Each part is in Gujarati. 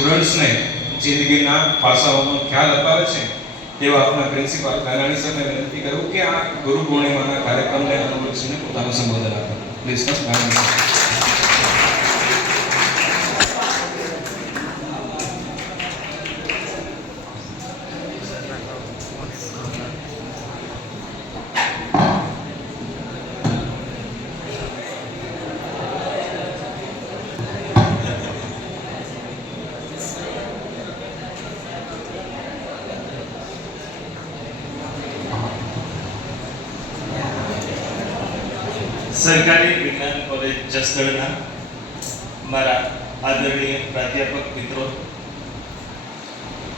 સ્ટુડન્ટ્સને જિંદગીના પાસાઓનો ખ્યાલ અપાવે છે તેવા આપણા પ્રિન્સિપાલ કાનાણી સાહેબને વિનંતી કરું કે આ ગુરુ પૂર્ણિમાના કાર્યક્રમને અનુલક્ષીને પોતાનું સંબોધન આપે. પ્લીઝ કાનાણી. સરકારી વિજ્ઞાન કોલેજ જસદણના મારા આદરણીય પ્રાધ્યાપક મિત્રો,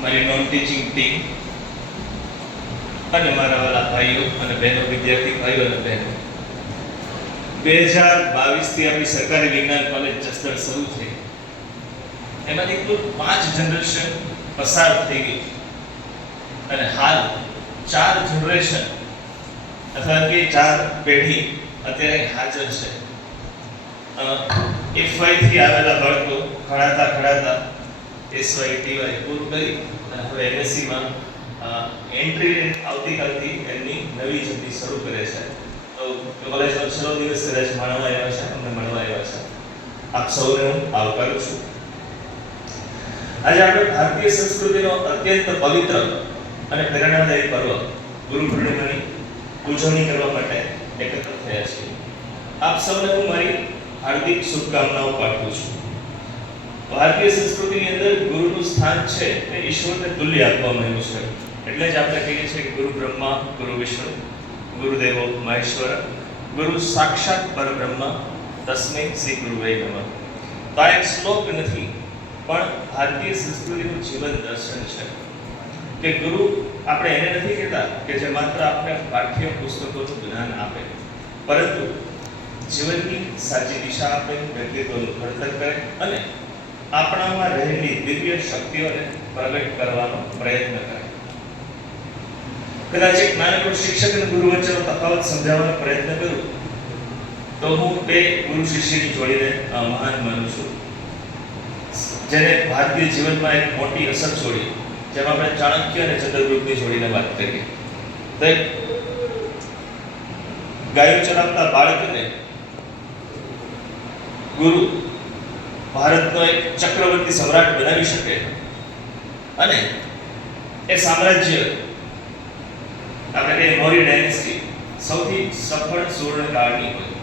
મારી નોન ટીચિંગ ટીમ અને મારા વાલા ભાઈઓ અને બહેનો, વિદ્યાર્થી ભાઈઓ અને બહેનો, 2022 થી આપણી સરકારી વિજ્ઞાન કોલેજ જસદણ શરૂ થઈ. એમાંથી કુલ 5 જનરેશન પસાર થઈ ગઈ અને હાલ 4 જનરેશન અથવા કે 4 પેઢી અત્યારે હાજર છે. F5 થી આવેલા બાળકો ઘડાતા SY TY પૂરું કરી અને હવે MSc માં એન્ટ્રી આવતીકાલથી એમની નવી જર્ની શરૂ કરે છે. તો કોલેજનો છેલ્લો દિવસ કદાચ માણવા આવ્યા છે, અમને મળવા આવ્યા છે. આપ સૌને હું આવકારું છું. આજે આપણે ભારતીય સંસ્કૃતિનો અત્યંત પવિત્ર અને પ્રેરણાદાયી પર્વ ગુરુ પૂર્ણિમાની ઉજવણી કરવા માટે એકત્ર થયા છીએ. આપ સૌને હું મારી હાર્દિક શુભકામનાઓ પાઠવું છું. ભારતીય સંસ્કૃતિની અંદર ગુરુનું સ્થાન છે તે ઈશ્વરને તુલ્ય આપવામાં આવ્યું છે. એટલે જ આપણે કહીએ છીએ કે ગુરુ બ્રહ્મા, ગુરુ વિષ્ણુ, ગુરુદેવો મહેશ્વર, ગુરુ સાક્ષાત પરબ્રહ્મ, તસ્મૈ શ્રી ગુરુવે નમઃ. તો આ એક શ્લોક નથી, પણ ભારતીય સંસ્કૃતિનું જીવન દર્શન છે કે ગુરુ આપણે એને નથી કહેતા કે જે માત્ર આપણે પાઠ્ય પુસ્તકોનું જ્ઞાન આપે, પરંતુ જીવનની સાચી દિશા આપે, વ્યક્તિત્વનું ઘડતર કરે અને આપણામાં રહેલી દિવ્ય શક્તિઓને પ્રગટ કરવાનો પ્રયત્ન કરે. કદાચ એક નાનકડો શિક્ષક અને ગુરુ વચ્ચેનો તફાવત સમજાવવાનો પ્રયત્ન કરું તો હું બે ગુરુ શિષ્યની જોડીને મહાન માનું છું, જેને ભારતીય જીવનમાં એક મોટી અસર છોડી. જેમાં આપણે ચાણક્ય અને ચંદ્રગુપ્તની જોડીને વાત કરીએ તો એક ગાયો ચરાવતા બાળકને ગુરુ ભારતનો એક ચક્રવર્તી સમ્રાટ બનાવી શકે અને એ સામ્રાજ્ય આપણે કહીએ મૌર્ય ડાયનેસ્ટી સૌથી સફળ સુવર્ણકાળની હોય.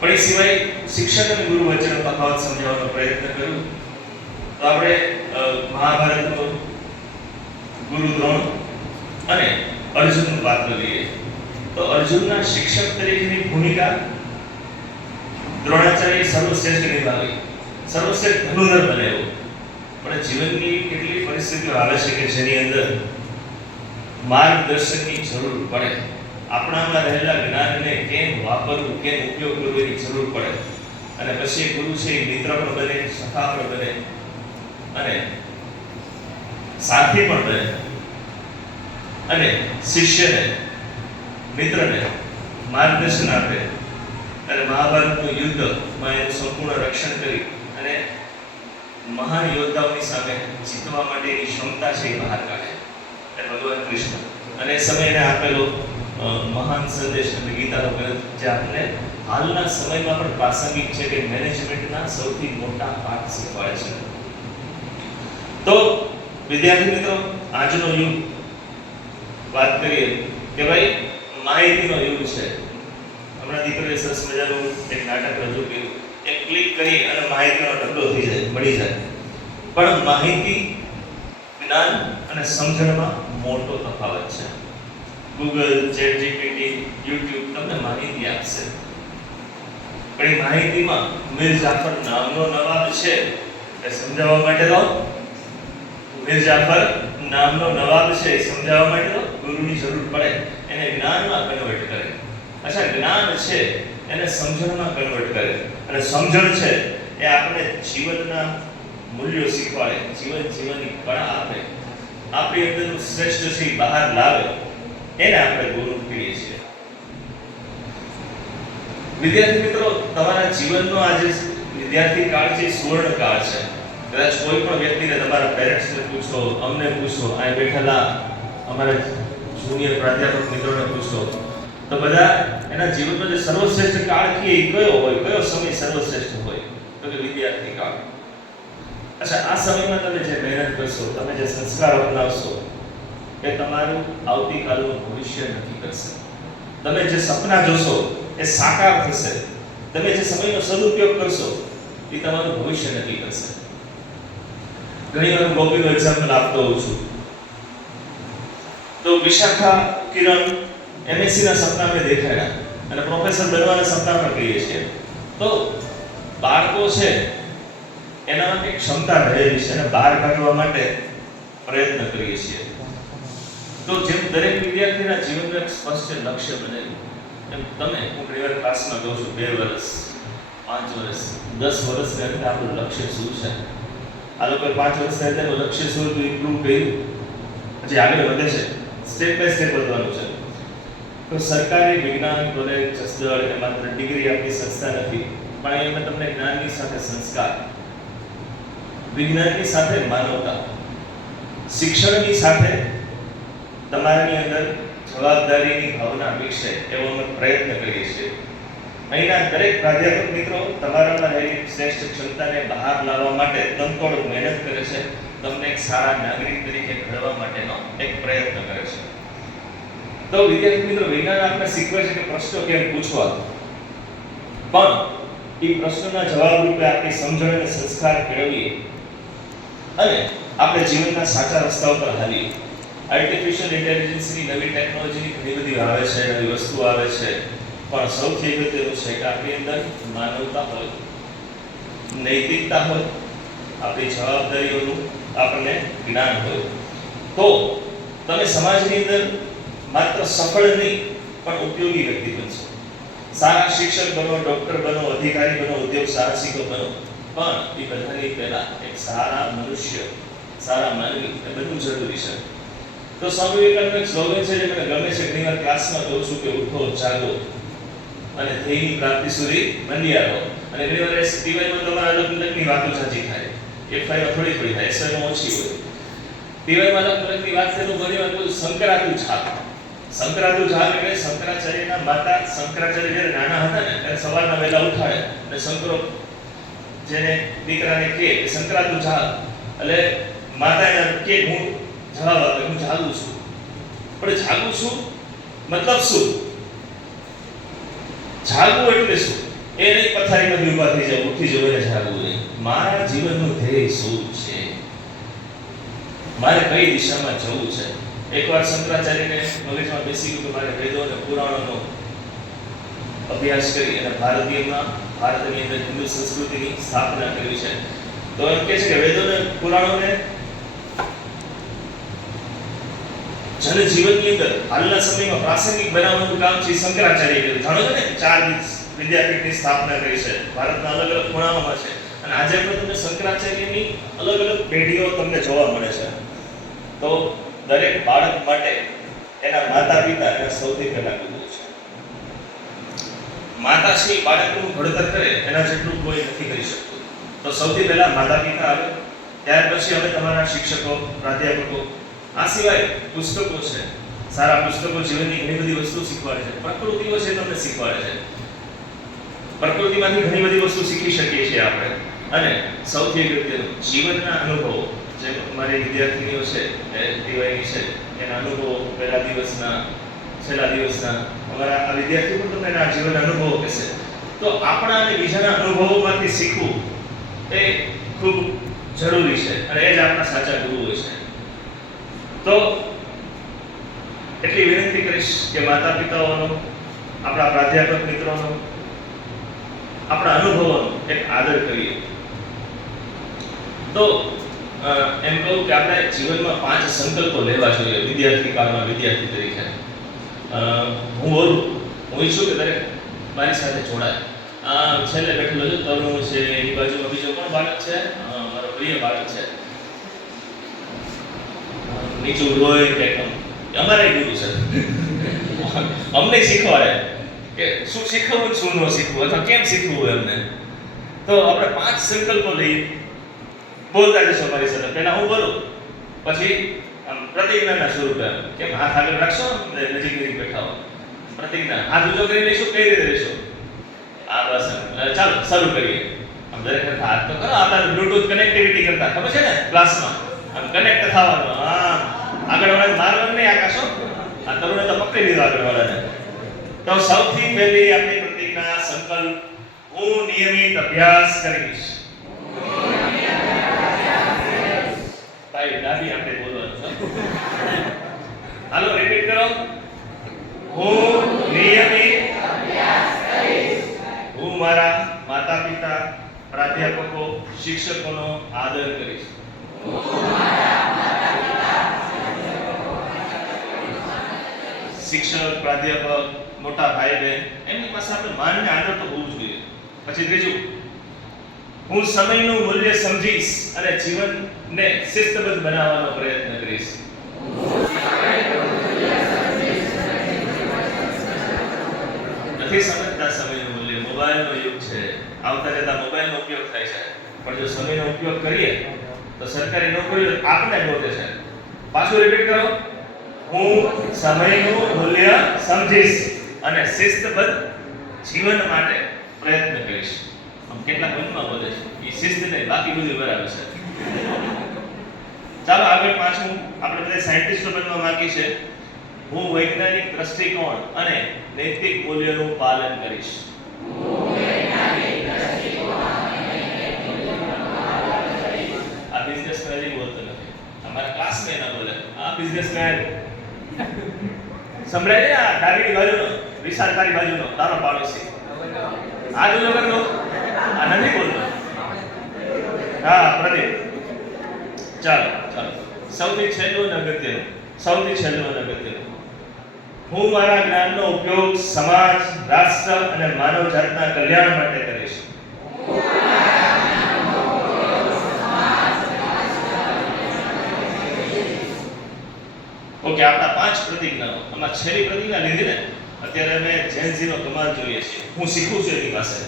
પણ એ સિવાય શિક્ષક અને ગુરુ વચ્ચેનો તફાવત સમજાવવાનો પ્રયત્ન કર્યો તો આપણે મહાભારતનો ગુરુ દ્રોણ અને અર્જુનનું પાત્ર લઈએ તો અર્જુનના શિક્ષક તરીકેની ભૂમિકા દ્રોણાચાર્ય સર્વશ્રેષ્ઠ નિભાવી, સર્વશ્રેષ્ઠ ધનુર્ધર બન્યો. પણ જીવનની કેટલી પરિસ્થિતિઓ આવે છે કે જેની અંદર માર્ગદર્શનની જરૂર પડે, આપણામાં રહેલા જ્ઞાનને કેમ વાપરવું, કેમ ઉપયોગ કરવો એની જરૂર પડે. અને પછી ગુરુ છે એ મિત્ર પણ બને, સખા પણ બને અને સાથી પણ બને અને શિષ્યને, મિત્રને માર્ગદર્શન આપે અને મહાભારતનું યુદ્ધમાં એનું સંપૂર્ણ રક્ષણ કરી અને મહાન યોદ્ધાઓની સામે જીતવા માટેની ક્ષમતા છે એ બહાર કાઢે. એ ભગવાન કૃષ્ણ અને એ સમયને આપેલો મહાન સંદેશ એટલે ગીતાનો ગ્રંથ, જે આપણને હાલના સમયમાં પણ પ્રાસંગિક છે કે મેનેજમેન્ટના સૌથી મોટા પાઠ શીખવાડે છે. તો વિદ્યાર્થી મિત્રો, આજનો યુગ વાત કરીએ કે ભાઈ માહિતીનો યુગ છે. હમણાં દીકરીએ સરસ મજાનું એક નાટક રજૂ કર્યું, એક ક્લિક કરી અને માહિતીનો ઢગલો થઈ જાય, મળી જાય. પણ માહિતી, જ્ઞાન અને સમજણમાં મોટો તફાવત છે. ગૂગલ, ChatGPT, YouTube તમને માહિતી આપશે, પણ એ માહિતીમાં મીર જાફર નામનો નવાબ છે એ સમજાવવા માટે તો મીર જાફર નામનો નવાબ છે એ સમજાવવા માટે તો ગુરુની જરૂર પડે. એને જ્ઞાનમાં કન્વર્ટ કરે. અચ્છા, જ્ઞાન છે એને સમજણમાં કન્વર્ટ કરે અને સમજણ છે એ આપણે જીવનના મૂલ્યો શીખવાડે, જીવન જીવનની કળા આપે, આપણી અંદરનું શ્રેષ્ઠ છે બહાર લાવે, એને આપણે ગુરુ કહીએ છીએ. વિદ્યાર્થી મિત્રો, તમારા જીવનનો આજે વિદ્યાર્થી કાળ છે સુવર્ણ કાળ છે. કદાચ કોઈ પણ વ્યક્તિને તમારા પેરેન્ટ્સને પૂછો, અમને પૂછો, અહીં બેઠેલા અમારા જુનિયર પ્રાધ્યાપક મિત્રોને પૂછો, તો બધા એના જીવનનો જે સર્વશ્રેષ્ઠ કાળ કે એ કયો હોય, કયો સમય સર્વશ્રેષ્ઠ હોય, તો કે વિદ્યાર્થી કાળ. અચ્છા, આ સમયમાં તમે જે મહેનત કરશો, તમે જે સંસ્કાર અપનાવશો, એ તમારું આવતીકાલનું ભવિષ્ય નક્કી કરશે. તમે જે સપના જોશો એ સાકાર થશે. તમે જે સમયનો સદુપયોગ કરશો એ તમારું ભવિષ્ય નક્કી કરશે. ઘણી વાર ગોપીનું એક્ઝામ્પલ આપતો હોઉં છું. તો વિશાખા કિરણ MSc ના સપના મેં દેખાડ્યા અને પ્રોફેસર બનવાના સપના પણ કહીએ છીએ. તો બાળકો છે એનામાં એક ક્ષમતા રહેલી છે અને બહાર કાઢવા માટે પ્રયત્ન કરીએ છીએ. તો જેમ દરેક વિદ્યાર્થીના જીવનનું એક સ્પષ્ટ લક્ષ્ય બનેલું, એમ તમે હું ઘણી વાર ક્લાસમાં કહું છું 2 વર્ષ, 5 વર્ષ, 10 વર્ષની અંદર આપણું લક્ષ્ય શું છે. આ લોકો 5 વર્ષની અંદર લક્ષ્ય શું હતું, ઇમ્પ્રૂવ કર્યું, પછી આગળ વધે છે, સ્ટેપ બાય સ્ટેપ વધવાનું છે. તો સરકારી વિજ્ઞાન કોલેજ જસદણ એ માત્ર ડિગ્રી આપની સંસ્થા નથી, પણ એમાં તમને જ્ઞાનની સાથે સંસ્કાર, વિજ્ઞાનની સાથે માનવતા, શિક્ષણની સાથે તમારાની અંદર જવાબદારીની ભાવના વિકસે એવો અમે પ્રયત્ન કરીએ છીએ. અહીંના દરેક પ્રાધ્યાપક મિત્રો તમારામાં રહેલી શ્રેષ્ઠ ક્ષમતાને બહાર લાવવા માટે તનતોડ મહેનત કરે છે, તમને એક સારા નાગરિક તરીકે ઘડવા માટેનો એક પ્રયત્ન કરે છે. તો વિદ્યાર્થી મિત્રો, વિજ્ઞાન આપણે શીખવે છે કે પ્રશ્નો કેમ પૂછવા, પણ એ પ્રશ્નના જવાબ રૂપે આપણી સમજણ અને સંસ્કાર કેળવીએ અને આપણે જીવનના સાચા રસ્તા ઉપર હાલીએ. આર્ટિફિશિયલ ઇન્ટેલિજન્સની નવી ટેકનોલોજીની ઘણી બધી આવે છે, નવી વસ્તુ આવે છે, પણ સૌથી અગત્યનું છે કે આપણી અંદર માનવતા હોય, નૈતિકતા હોય, આપણી જવાબદારીઓનું આપણને જ્ઞાન હોય, તો તમે સમાજની અંદર માત્ર સફળ નહીં પણ ઉપયોગી વ્યક્તિ બનશો. સારા શિક્ષક બનો, ડોક્ટર બનો, અધિકારી બનો, ઉદ્યોગ સાહસિકો બનો, પણ એ બધાની પહેલા એક સારા મનુષ્ય, સારા માનવી એ બધું જરૂરી છે. તો સ્વામી વિવેકાનંદનું એક સ્લોગન છે જે મને ગમે છે, ઘણી વાર ક્લાસમાં કહું છું કે ઉઠો, જાગો અને ધ્યેયની પ્રાપ્તિ સુધી મંડ્યા રહો. અને ઘણી વાર ટીવાયમાં તમારા અલગ અલગની વાતો ઝાઝી થાય, FIમાં થોડી થાય, SIમાં ઓછી હોય. ટીવાયમાં અલગ અલગની વાત થાય તો ઘણી વાર બધું સંકરાતું જાગ. સંકરાતું જાગ એટલે શંકરાચાર્યના માતા, શંકરાચાર્ય જ્યારે નાના હતા ને ત્યારે સવારના વહેલા ઉઠાડે અને શંકરો જેને દીકરાને કહે કે સંકરાતું જાગ, એટલે માતા એને કે હું જવાબ આપે, હું જાગું છું. પણ જાગું છું મતલબ શું? જાગવું એટલે શું? એ નહીં પથારીમાંથી ઊભા થઈ જાય, ઉઠી જવું એને જાગવું નહીં. મારા જીવનનું ધ્યેય શું છે? મારે કઈ દિશામાં જવું છે? એકવાર શંકરાચાર્યને મગજમાં બેસી ગયું કે મારે વેદો અને પુરાણોનો અભ્યાસ કરી અને ભારતની અંદર હિન્દુ સંસ્કૃતિની સ્થાપના કરવી છે. તો એમ કહે છે કે વેદો અને પુરાણોને જનજીવનની અંદર હાલના સમયમાં પ્રાસંગિક બનાવવાનું કામ છે શંકરાચાર્યએ કર્યું. જાણો છો ને, 4 વિદ્યાપીઠની સ્થાપના કરી છે, ભારતના અલગ અલગ ખૂણાઓમાં છે, અને આજે પણ તમને શંકરાચાર્યની અલગ અલગ પેઢીઓ તમને જોવા મળે છે. તો દરેક બાળક માટે એના માતા પિતા એને સૌથી પહેલા ગુરુ છે. માતાશ્રી બાળકનું ઘડતર કરે એના જેટલું કોઈ નથી કરી શકતું. તો સૌથી પહેલા માતા પિતા આવે, ત્યાર પછી હવે તમારા શિક્ષકો, પ્રાધ્યાપકો. આ સિવાય પુસ્તકો છે, સારા પુસ્તકો જીવનની ઘણી બધી વસ્તુ શીખવાડે છે, પ્રકૃતિઓ છે તમને શીખવાડે છે. પ્રકૃતિમાંથી ઘણી બધી વસ્તુ શીખી શકીએ છીએ આપણે. અને સૌથી અગત્યનું જીવનના અનુભવો, જે અમારી વિદ્યાર્થીનીઓ છે એ ટીવાયની છે, એના અનુભવો પહેલા દિવસના, છેલ્લા દિવસના, અમારા આ વિદ્યાર્થીઓ પણ તમને એના જીવન અનુભવો કહેશે. તો આપણા અને બીજાના અનુભવોમાંથી શીખવું એ ખૂબ જરૂરી છે અને એ જ આપણા સાચા ગુરુ હોય છે. તો એટલી વિનંતી કરીશ કે માતા પિતાઓનો, આપણા પ્રાધ્યાપક મિત્રોનો, આપણા અનુભવોનો એક આદર કરીએ. તો એમ કહું કે આપણે જીવનમાં 5 સંકલ્પો લેવા જોઈએ વિદ્યાર્થી કાળમાં, વિદ્યાર્થી તરીકે. હું બોલું, હું ઈચ્છું કે દરેક મારી સાથે જોડાય. છેલ્લે બેઠેલો છે તરુણ છે, એની બાજુમાં બીજો પણ બાળક છે, મારો પ્રિય બાળક છે, નીચું રોય કે અમારા ગુરુ છે. અમને શીખવાડે કે શું શીખવવું, શું ન શીખવું, અથવા કેમ શીખવું એમને. તો આપણે 5 સંકલ્પો લઈએ. બોલતા જશો મારી સાથે. પહેલા હું બોલું, પછી આમ પ્રતિજ્ઞાના સ્વરૂપે કેમ હાથ આગળ રાખશો, નજીક બેઠા હો, પ્રતિજ્ઞા હાથ ઊંચો કરી લઈશું, કઈ રીતે લઈશું? આ બસ ચાલો શરૂ કરીએ. આમ દરેક હાથ તો કરો. આપણે બ્લૂટૂથ કનેક્ટિવિટી કરતા ખબર છે ને ક્લાસમાં, આમ કનેક્ટ થવાનું. હા, આગળ વાળાને મારવાનું નહીં આકાશો. આ તરુણે તો પકડી લીધો આગળ વાળાને. તો સૌથી પહેલી આપણી પ્રતિજ્ઞા સંકલ્પ, હું નિયમિત અભ્યાસ કરીશ. ભાઈ દાદી આપણે બોલવાનું છે. હાલો રિપીટ કરો. હું નિયમિત અભ્યાસ કરીશ. હું મારા માતા પિતા, પ્રાધ્યાપકો, શિક્ષકોનો આદર કરીશ. શિક્ષક, પ્રાધ્યાપક, મોટા ભાઈ બહેન એમની પાસે આપણે માન ને આદર તો હોવું જોઈએ. પછી ત્રીજું, હું સમયનું મૂલ્ય સમજીશ અને જીવનને શિસ્તબદ્ધ બનાવવાનો પ્રયત્ન કરીશ. નથી સમજતા સમયનું મૂલ્ય. મોબાઈલનો યુગ છે, આવતા જતા મોબાઈલનો ઉપયોગ થાય છે, પણ જો સમયનો ઉપયોગ કરીએ તો સરકારી નોકરીઓ આપણે ગોતે છે. પાછું રિપીટ કરો. હું સમયનું મૂલ્ય સમજીશ અને શિસ્તબદ્ધ જીવન માટે પ્રયત્ન કરીશ. આમ કેટલા મનમાં બોલે છે એ શિસ્ત નહીં, બાકી બધું બરાબર છે. ચાલો આગળ પાછું આપણે બધા સાયન્ટિસ્ટો બનવા માંગી છે. હું વૈજ્ઞાનિક દ્રષ્ટિકોણ અને નૈતિક મૂલ્યોનું પાલન કરીશ. આ બિઝનેસમેન જ બોલતો નથી, અમારા ક્લાસમેન ના બોલે. આ બિઝનેસમેન સંભળાય ને? આ ડાબી બાજુનો, વિશાળકારી બાજુનો તારો પાડોશી. આ જો કરતો, આ નથી બોલતો. હા પ્રદીપ. ચાલો ચાલો, સૌથી છેલ્લું અગત્યનું, હું મારા જ્ઞાનનો ઉપયોગ સમાજ, રાષ્ટ્ર અને માનવ જાતના કલ્યાણ માટે કરીશ. ઓકે, આપણા 5 પ્રતિજ્ઞાઓ. આમાં છેલ્લી પ્રતિજ્ઞા લીધી ને, અત્યારે અમે જેન નો કમાલ જોઈએ છીએ. હું શીખું છું એની પાસે.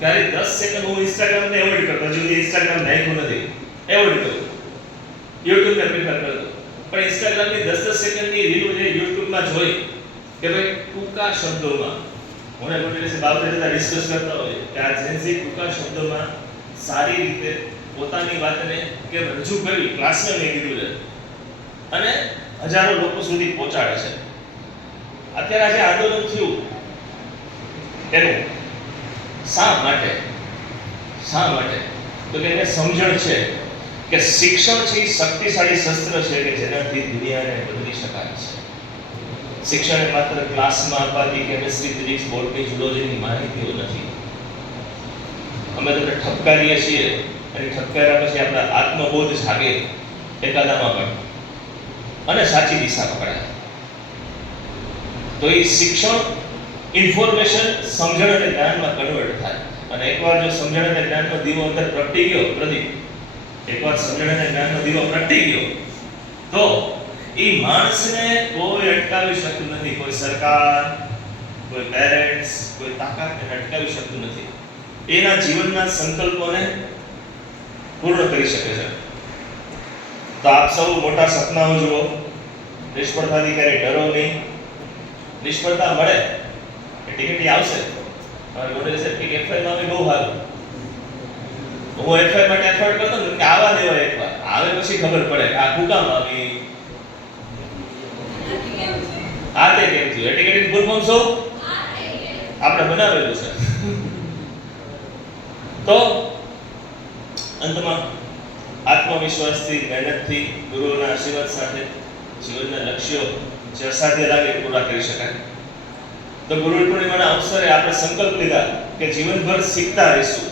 ત્યારે 10 સેકન્ડ હું ઇન્સ્ટાગ્રામ ને એવોઇડ કરતો, હજુ સુધી ઇન્સ્ટાગ્રામ નાખ્યું નથી, એવોઇડ કરું. YouTube ને પ્રિફર કરતો, પણ ઇન્સ્ટાગ્રામ ની 10-10 સેકન્ડની રીલ જે YouTube માં જોઈ કે ભાઈ ટૂંકા શબ્દોમાં, હું એ મોટિવેશન બાબતે જતા ડિસ્કસ કરતા હોય કે આ જેન્સી ટૂંકા શબ્દોમાં સારી રીતે પોતાની વાતને કે રજૂ કરવી, ક્લાસમાં મેં કીધું છે, અને હજારો લોકો સુધી પહોંચાડે છે. અત્યારે આજે આંદોલન થયું એનું શા માટે તો કે એને સમજણ છે કે શિક્ષણ છે એ શક્તિશાળી શસ્ત્ર છે કે જેનાથી દુનિયાને બદલી શકાય છે. શિક્ષણ એ માત્ર ક્લાસમાં અપાતી કેમિસ્ટ્રી, ફિઝિક્સ, બોટની, ઝૂલોજીની માહિતીઓ નથી. અમે તમને ઠપકારીએ છીએ અને ઠપકાર્યા પછી આપણા આત્મબોધ જાગે એકાદામાં પણ, અને સાચી દિશા પકડાય. તો એ શિક્ષણ ઇન્ફોર્મેશન, સમજણ અને જ્ઞાનમાં કન્વર્ટ થાય. અને એકવાર જો સમજણ અને જ્ઞાનનો દીવો અંદર પ્રગટી ગયો, પ્રદીપ, એકવાર સમજણ અને જ્ઞાનનો દીવો પ્રગટી ગયો તો એ માણસને કોઈ અટકાવી શકતું નથી. કોઈ સરકાર, કોઈ પેરેન્ટ્સ, કોઈ તાકાત એને અટકાવી શકતું નથી. એના જીવનના સંકલ્પોને પૂર્ણ કરી શકે છે. તો આપ સૌ મોટા સપનાઓ જુઓ, નિષ્ફળતાથી ક્યારેય ડરો નહીં. નિષ્ફળતા મળે એ ટિકિટ આવશે. હવે મોડેલ છે કે એફઆઈ માં બહુ સારું, હું એફઆઈ માટે એફર્ટ કરતો ને કે આવા દેવા એકવાર આવે પછી ખબર પડે કે આ શું કામ આવી, આ તે કેમ થયું. એટીકેટેડ ફૂલ ફોર્મ શું આપણે બનાવેલું છે. તો અંતમાં આત્મવિશ્વાસથી, મહેનતથી, ગુરુઓના આશીર્વાદ સાથે જીવનના લક્ષ્યો જે અસાધ્ય લાગે પૂરા કરી શકાય. તો ગુરુ પૂર્ણિમાના અવસરે આપણે સંકલ્પ લીધા કે જીવનભર શીખતા રહીશું.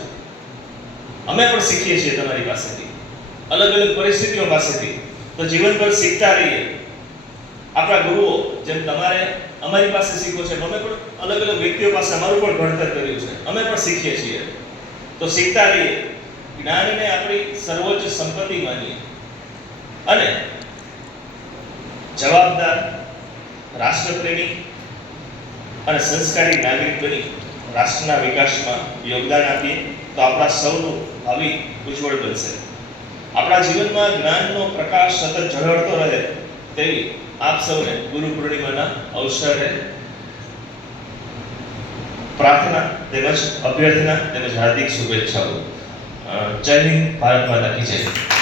અમે પણ શીખીએ છીએ તમારી પાસેથી, અલગ અલગ પરિસ્થિતિઓ પાસેથી. તો જીવનભર શીખતા રહીએ. આપણા ગુરુઓ જેમ તમારે અમારી પાસે શીખો છે, અમે પણ અલગ અલગ વ્યક્તિઓ પાસે અમારું પણ ભણતર કર્યું છે, અમે પણ શીખીએ છીએ. તો શીખતા રહીએ, જ્ઞાનને આપણી સર્વોચ્ચ સંપત્તિ માનીએ અને જવાબદાર, રાષ્ટ્રપ્રેમી અને સંસ્કારી નાગરિક બની રાષ્ટ્રના વિકાસમાં યોગદાન આપીએ તો આપણા સૌનું ભાવિ ઉજ્જવળ બનશે. તમારા જીવનમાં જ્ઞાનનો પ્રકાશ સતત ઝળહળતો રહે તેવી આપ સૌને ગુરુ પૂર્ણિમાના અવસરે પ્રાર્થના તેમજ અભ્યર્થના તેમજ હાર્દિક શુભેચ્છાઓ. જય હિન્દ, ભારત માતા કી જય.